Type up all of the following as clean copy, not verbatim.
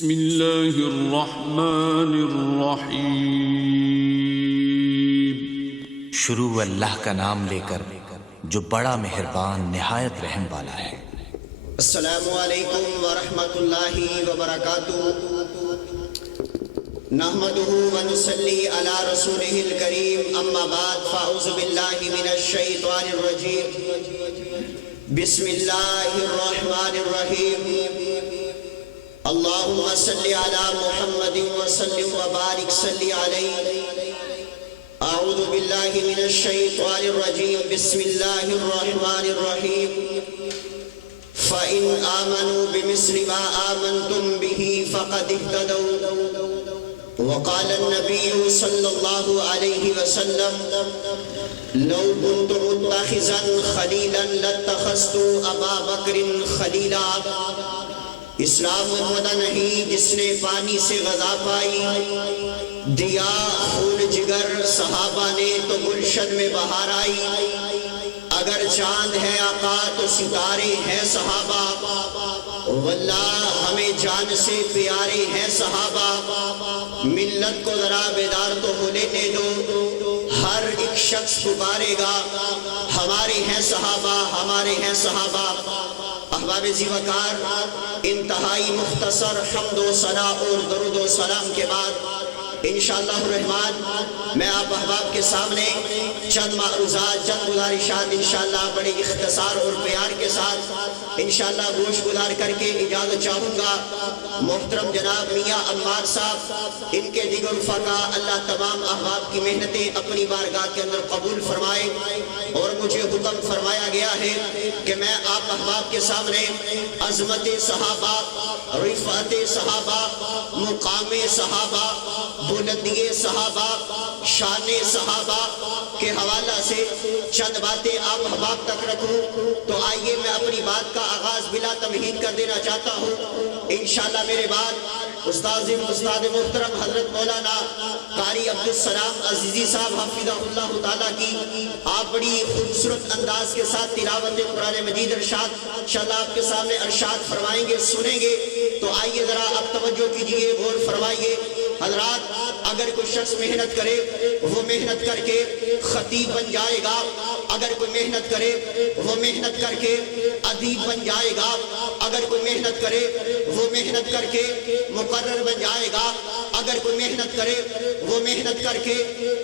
بسم اللہ الرحمن الرحیم۔ شروع اللہ کا نام لے کر جو بڑا مہربان نہایت رحم والا ہے۔ السلام علیکم ورحمۃ اللہ وبرکاتہ۔ نحمده ونصلی علی رسولہ الکریم، اما بعد فاعوذ باللہ من الشیطان الرجیم، بسم اللہ الرحمن الرحیم۔ اللہم صلی علی محمد وسلم وبارک صلی علیہ۔ اعوذ باللہ من الشیطان الرجیم، بسم اللہ الرحمن الرحیم۔ فَإِنْ آمَنُوا بِمِثْلِ مَا آمَنْتُمْ بِهِ فَقَدِ اهْتَدَوْا۔ وقال النبي صلى الله عليه وسلم: لو كنت متخذا خليلا لاتخذت أبا بكر خليلا۔ اسلام ودا نہیں جس نے پانی سے غذا پائی، دیا خون جگر صحابہ نے تو گلشن میں بہار آئی۔ اگر چاند ہے آقا تو ستارے ہیں صحابہ، واللہ ہمیں جان سے پیارے ہیں صحابہ۔ ملت کو ذرا بیدار تو ہونے دے دو، ہر ایک شخص پکارے گا ہمارے ہیں صحابہ، ہمارے ہیں صحابہ۔ احباب زیوکار، انتہائی مختصر حمد و ثنا اور درود و سلام کے بعد انشاءاللہ الرحمن میں آپ احباب کے سامنے چند معروضات، چند گزارشات انشاءاللہ بڑے اختصار اور پیار کے ساتھ انشاءاللہ گوش گزار کر کے اجازت چاہوں گا۔ محترم جناب میاں عمار صاحب، ان کے دیگر رفقا، اللہ تمام احباب کی محنتیں اپنی بارگاہ کے اندر قبول فرمائے۔ اور مجھے حکم فرمایا گیا ہے کہ میں آپ احباب کے سامنے عظمت صحابہ، رفعت صحابہ، مقام صحابہ، بلندی صحابہ، شان صحابہ کے حوالہ سے چند باتیں آپ احباب تک رکھوں۔ تو آئیے میں اپنی بات کا آغاز بلا تمہید کر دینا چاہتا ہوں۔ انشاءاللہ میرے بعد استاد محترم حضرت مولانا قاری عبدالسلام عزیزی صاحب حفظہ اللہ تعالیٰ کی آپ بڑی خوبصورت انداز کے ساتھ تلاوت قرآن مجید ارشاد انشاءاللہ آپ کے سامنے ارشاد فرمائیں گے، سنیں گے۔ تو آئیے ذرا آپ توجہ کیجئے، غور فرمائیے۔ حضرات، اگر کوئی شخص محنت کرے وہ محنت کر کے خطیب بن جائے گا، اگر کوئی محنت کرے وہ محنت کر کے ادیب بن جائے گا، اگر کوئی محنت کرے وہ محنت کر کے مقرر بن جائے گا، اگر کوئی محنت کرے وہ محنت کر کے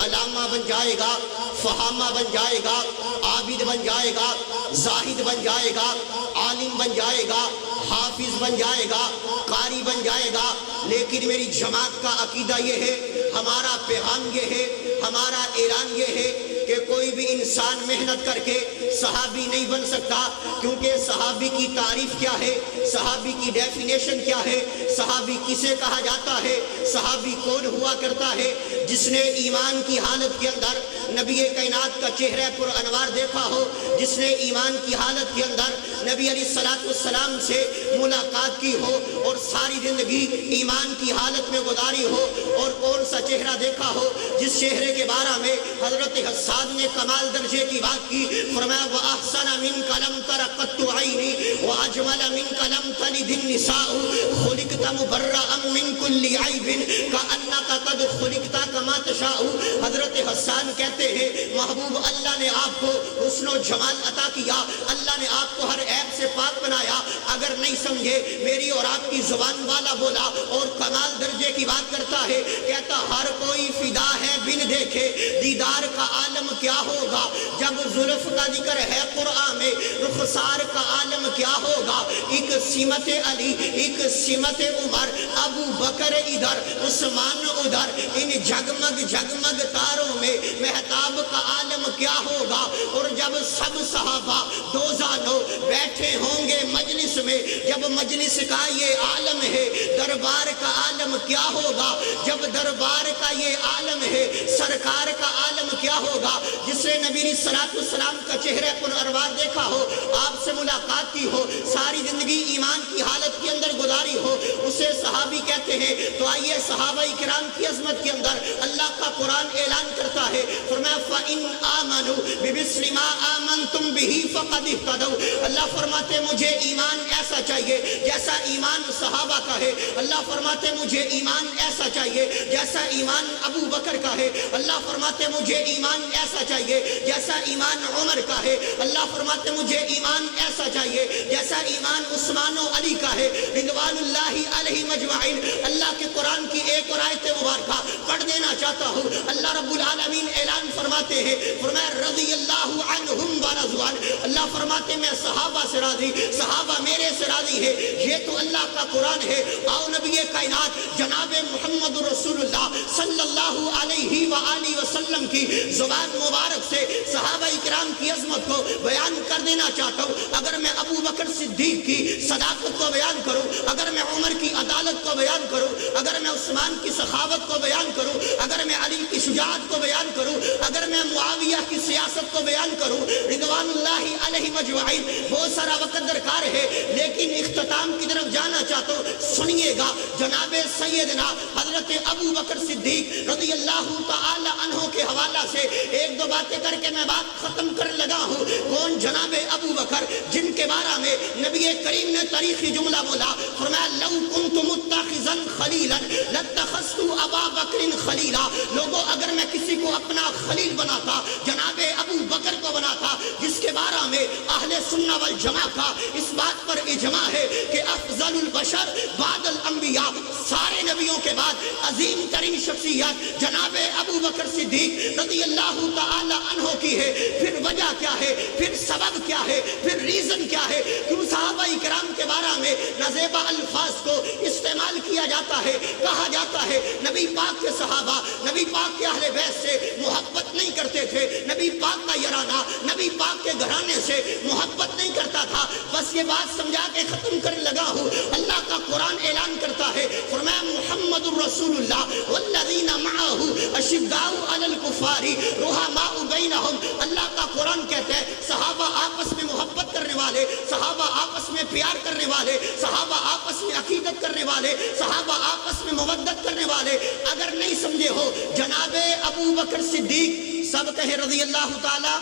علامہ بن جائے گا، فہامہ بن جائے گا، عابد بن جائے گا، زاہد بن جائے گا، عالم بن جائے گا، حافظ بن جائے گا، قاری بن جائے گا۔ لیکن میری جماعت کا عقیدہ یہ ہے، ہمارا پیغام یہ ہے، ہمارا اعلان یہ ہے کہ کوئی بھی انسان محنت کر کے صحابی نہیں بن سکتا۔ کیونکہ صحابی کی تعریف کیا ہے، صحابی کی ڈیفینیشن کیا ہے، صحابی کسے کہا جاتا ہے، صحابی کون ہوا کرتا ہے؟ جس نے ایمان کی حالت کے اندر نبی کائنات کا چہرہ پر انوار دیکھا ہو، جس نے ایمان کی حالت کے اندر نبی علیہ السلام سے ملاقات کی ہو اور ساری زندگی ایمان کی حالت میں گزاری ہو، اور کون سا چہرہ دیکھا ہو جس چہرے کے بارے میں حضرت حسان نے کمال درجے کی بات کی، فرمایا وَأَحْسَنَ مِنْكَ لَمْ تَرَ قَطُّ عَيْنِي وَأَجْمَلَ مِنْكَ لَمْ تَلِدِ النِّسَاءُ خُلِقْتَ مُبَرَّأً مِنْ كُلِّ عَيْبٍ كَأَنَّكَ قَدْ خُلِقْتَ كَمَا تَشَاءُ۔ حضرت حسان کہتے ہیں محبوب اللہ نے آپ کو حسن و جمال عطا کیا، اللہ نے آپ کو ہر عیب سے پاک بنایا۔ اگر نہیں سمجھے، میری اور آپ کی زبان والا بولا اور کمال درجے کی بات کرتا ہے، کہتا ہر کوئی فدا ہے بن دیکھے دیدار کا عالم کیا ہوگا۔ جب زلف کا ذکر ہے قرآن میں، رخسار کا عالم کیا ہوگا۔ ایک سمت علی، ایک سمت عمر، ابو بکر ادھر، عثمان ادھر، ان جگمگ جگمگ تاروں میں مہتاب کا عالم کیا ہوگا۔ اور جب سب صحابہ دوزانوں بیٹھے ہوں گے مجلس میں، جب مجلس کا یہ عالم ہے، دربار کا عالم کیا ہوگا۔ جب دربار کا یہ عالم ہے، سرکار کا عالم کیا ہوگا۔ جس نے نبی علیہ السلام کا چہرہ پر انوار دیکھا ہو، آپ سے ملاقات کی ہو، ساری زندگی ایمان کی حالت کے اندر گزاری ہو، اسے صحابہ صحابی کہتے ہیں تو آئیے صحابہ کرام کی عظمت کے اندر اللہ کا قرآن اعلان کرتا ہے، فرمایا فَإِنْ آمَنُوا بِمِثْلِ مَا آمَنْتُمْ بِهِ فَقَدِ اهْتَدَوْا۔ اللہ فرماتے مجھے ایمان ایسا چاہیے جیسا ایمان صحابہ کا ہے، اللہ فرماتے مجھے ایمان ایسا چاہیے جیسا ایمان ابو بکر کا ہے، اللہ فرماتے مجھے ایمان ایسا چاہیے جیسا ایمان عمر کا ہے، اللہ فرماتے مجھے ایمان ایسا چاہیے جیسا ایمان عثمان و علی کا ہے رضوان اللہ علیہ مجمعین۔ اللہ کے قرآن کی ایک اور آیت مبارکہ پڑھ دینا چاہتا ہوں، اللہ رب العالمین اعلان فرماتے ہیں، فرمایا رضی اللہ عنہم ورضوان، اللہ فرماتے میں صحابہ سے راضی، صحابہ میرے سے راضی ہے۔ یہ تو اللہ کا قرآن ہے۔ آؤ نبی کائنات جناب محمد رسول اللہ صلی اللہ علیہ وآلہ وسلم کی زبان مبارک سے صحابہ کرام کی عظمت کو بیان کر دینا چاہتا ہوں۔ اگر میں ابو بکر صدیق کی صداقت کو بیان کروں، اگر میں عمر کی عدالت کو بیان کروں، اگر میں عثمان کی سخاوت کو بیان کروں، اگر میں علی کی شجاعت کو بیان کروں، اگر میں معاویہ کی سیاست کو بیان کروں رضوان اللہ علیہ مجمعین، بہت سارا وقت درکار ہے، لیکن اختتام کی طرف جانا چاہتا ہوں۔ سنیے گا جناب سیدنا حضرت ابو بکر صدیق رضی اللہ تعالی عنہ کے حوالہ سے ایک دو باتیں کر کے میں بات ختم کرنے لگا ہوں۔ کون جناب ابو بکر، جن کے بارے میں نبی کریم نے تاریخی جملہ بولا، فرمایا لو کنت متخذا خلیلا لاتخذت ابا بکر خلیلا۔ لوگوں اگر میں کسی کو اپنا خلیل بناتا جناب ابو بکر کو بناتا، جس کے بارے میں اہل سنہ والجماعہ کا اس بات پر اجماع ہے کہ افضل البشر بعد الانبیاء، سارے نبیوں کے بعد عظیم ترین شخصیت جناب ابو بکر صدیق رضی اللہ تعالی عنہ کی ہے۔ پھر وجہ کیا ہے، پھر سبب کیا ہے، پھر ریزن کیا ہے، کیوں صحابہ کرام کے بارے میں نازیبا الفاظ کو استعمال کیا جاتا ہے، کہا جاتا ہے نبی پاک کے صحابہ نبی پاک کے اہل بیت سے محبت نہیں کرتے تھے، نبی پاک کا یارانہ نبی پاک کے گھرانے سے محبت نہیں کرتا تھا۔ بس یہ بات سمجھا کے ختم کرنے لگا ہوں۔ اللہ کا قرآن اعلان کرتا ہے، فرمایا محمد الرسول اللہ والذین معہ اشداء علی الکفار رحماء بینہم۔ اللہ کا قرآن کہتا ہے صحابہ آپس میں محبت کرنے والے، صحابہ آپس میں پیار کرنے والے، صحابہ آپس میں عقیدت کرنے والے، صحابہ آپس میں مودت کرنے والے۔ اگر نہیں سمجھے ہو جناب ابو بکر صدیق، سب کہے رضی اللہ تعالی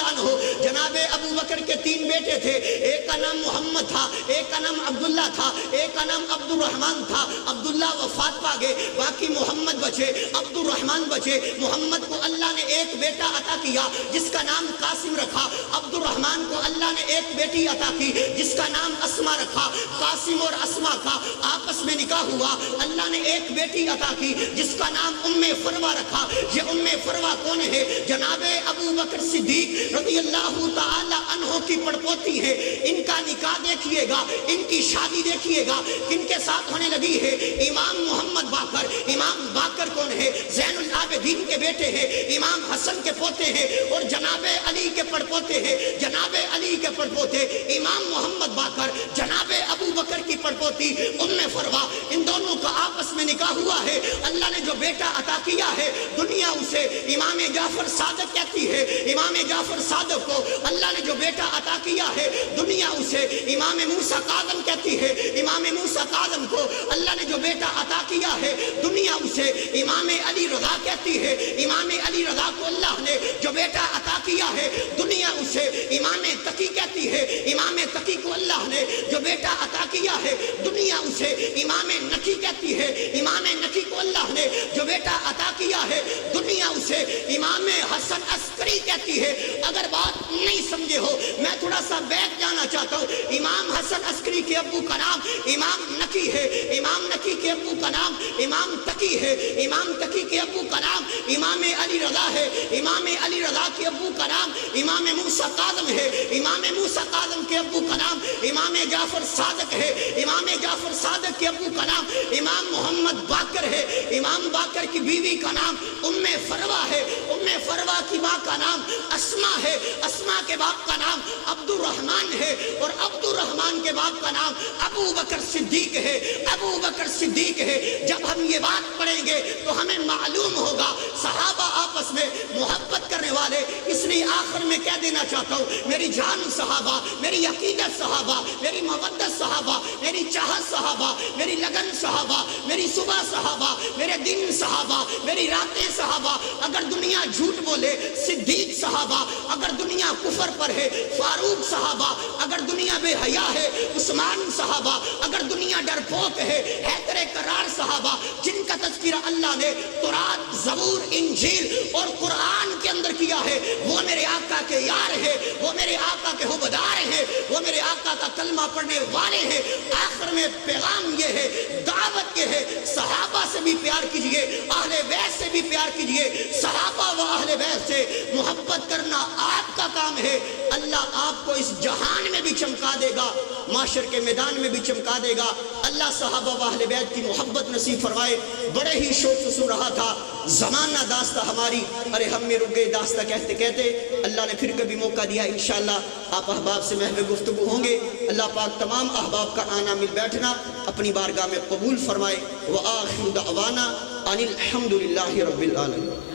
عنہ۔ جناب ابو بکر کے تین بیٹے تھے، ایک کا نام محمد تھا، ایک کا نام عبداللہ تھا، ایک کا نام عبد الرحمن تھا۔ عبداللہ وفات پا گئے، باقی محمد بچے، عبد الرحمن بچے۔ محمد کو اللہ نے ایک بیٹا عطا کیا جس کا نام قاسم رکھا، عبد الرحمن کو اللہ نے ایک بیٹی عطا کی جس کا نام اسما رکھا۔ قاسم اور اسما کا آپس میں نکاح ہوا، اللہ نے ایک بیٹی عطا کی جس کا نام ام فروہ رکھا۔ یہ ام فروہ کون ہے؟ جناب ابو بکر صدیق رضی اللہ تعالی عنہ کی پڑپوتی ہے۔ ان کا نکاح دیکھیے گا، ان کی شادی دیکھیے گا، کن کے ساتھ ہونے لگی ہے؟ امام محمد باقر۔ امام باقر کون ہے؟ زین العابدین کے بیٹے ہیں، امام حسن کے پوتے ہیں، اور جناب علی کے پڑپوتے ہیں۔ جناب علی کے پڑپوتے امام محمد باقر، جناب ابو بکر کی پڑپوتی ام فروہ، ان دونوں کا آپس میں نکاح ہوا ہے۔ اللہ نے جو بیٹا عطا کیا ہے، دنیا اسے امام جعفر صادق کہتی ہے۔ امام جعفر صادق کو اللہ نے جو بیٹا عطا کیا ہے، دنیا اسے امام موسیٰ کاظم کہتی ہے۔ امام موسیٰ کاظم کو اللہ نے جو بیٹا عطا کیا ہے، دنیا اسے امام علی رضا کہتی ہے۔ امام علی رضا کو اللہ نے جو بیٹا عطا کیا ہے، دنیا اسے امام تقی کہتی ہے۔ امام تقی کو اللہ نے جو بیٹا عطا کیا ہے، دنیا اسے امام نقی کہتی ہے۔ امام نقی کو اللہ نے جو بیٹا عطا کیا ہے، دنیا اسے امام حسن عسکری کہتی ہے۔ اگر بات نہیں سمجھے ہو، میں تھوڑا سا بیک جانا چاہتا ہوں۔ امام حسن عسکری کے ابو کا نام امام نقی ہے، امام نقی کے ابو کا نام امام تقی ہے، امام تقی کے ابو کا نام امام علی رضا ہے، امام علی رضا کے ابو کا نام امام موسیٰ کاظم ہے، امام موسیٰ کاظم کے ابو کا نام امام جعفر صادق ہے، امام جعفر صادق کے ابو کا نام امام محمد باقر ہے، امام باقر کی بیوی کا نام ام فروہ ہے، ام فروہ کی ماں کا نام اسما ہے، اسما کے باپ کا نام عبد الرحمن ہے، اور عبد الرحمن کے باپ کا نام ابو بکر صدیق ہے، ابو بکر صدیق ہے۔ جب ہم یہ بات پڑھیں گے تو ہمیں معلوم ہوگا صحابہ آپس میں محبت کرنے والے۔ اس لیے آخر میں کہہ دینا چاہتا ہوں، میری جان صحابہ، میری عقیدت صحابہ، میری مودت صحابہ، میری چاہت چاہت صحابہ، میری لگن صحابہ، میری صبح صحابہ، میرے دن صحابہ، میری راتیں صحابہ. اگر دنیا جھوٹ بولے صدیق صحابہ، اگر دنیا کفر پر ہے فاروق صحابہ، اگر دنیا بے حیا ہے عثمان صحابہ، اگر دنیا ڈرپوک ہے حیدر کرار صحابہ، جن کا تذکرہ اللہ نے تورات، زبور، انجیل اور قرآن کے اندر کیا ہے، وہ میرے آقا کے یار ہے، وہ میرے آقا کے حبدار ہیں، وہ میرے آقا کا کلمہ پڑھنے والے ہیں. آخر میں پیغام یہ ہے، دعوت یہ ہے، صحابہ سے بھی پیار کیجئے، اہل بیت سے بھی پیار کیجئے. صحابہ و اہل بیت سے محبت کرنا آپ کا کام ہے. اللہ آپ کو اس جہان میں بھی چمکا دے گا، معاشر کے میدان میں بھی چمکا دے گا. اللہ صحابہ و اہل بیت کی محبت نصیب فرمائے. بڑے ہی شوق سے سن رہا تھا، زمانہ داستہ ہماری، ارے ہم میں رک گئے داستہ کہتے کہتے. اللہ نے پھر کبھی موقع دیا، انشاءاللہ آپ احباب سے محو گفتگو ہوں گے. اللہ پاک تمام احباب کا آنا مل بیٹھنا اپنی بارگاہ میں قبول فرمائے. وآخر دعوانا ان الحمدللہ رب العالمین.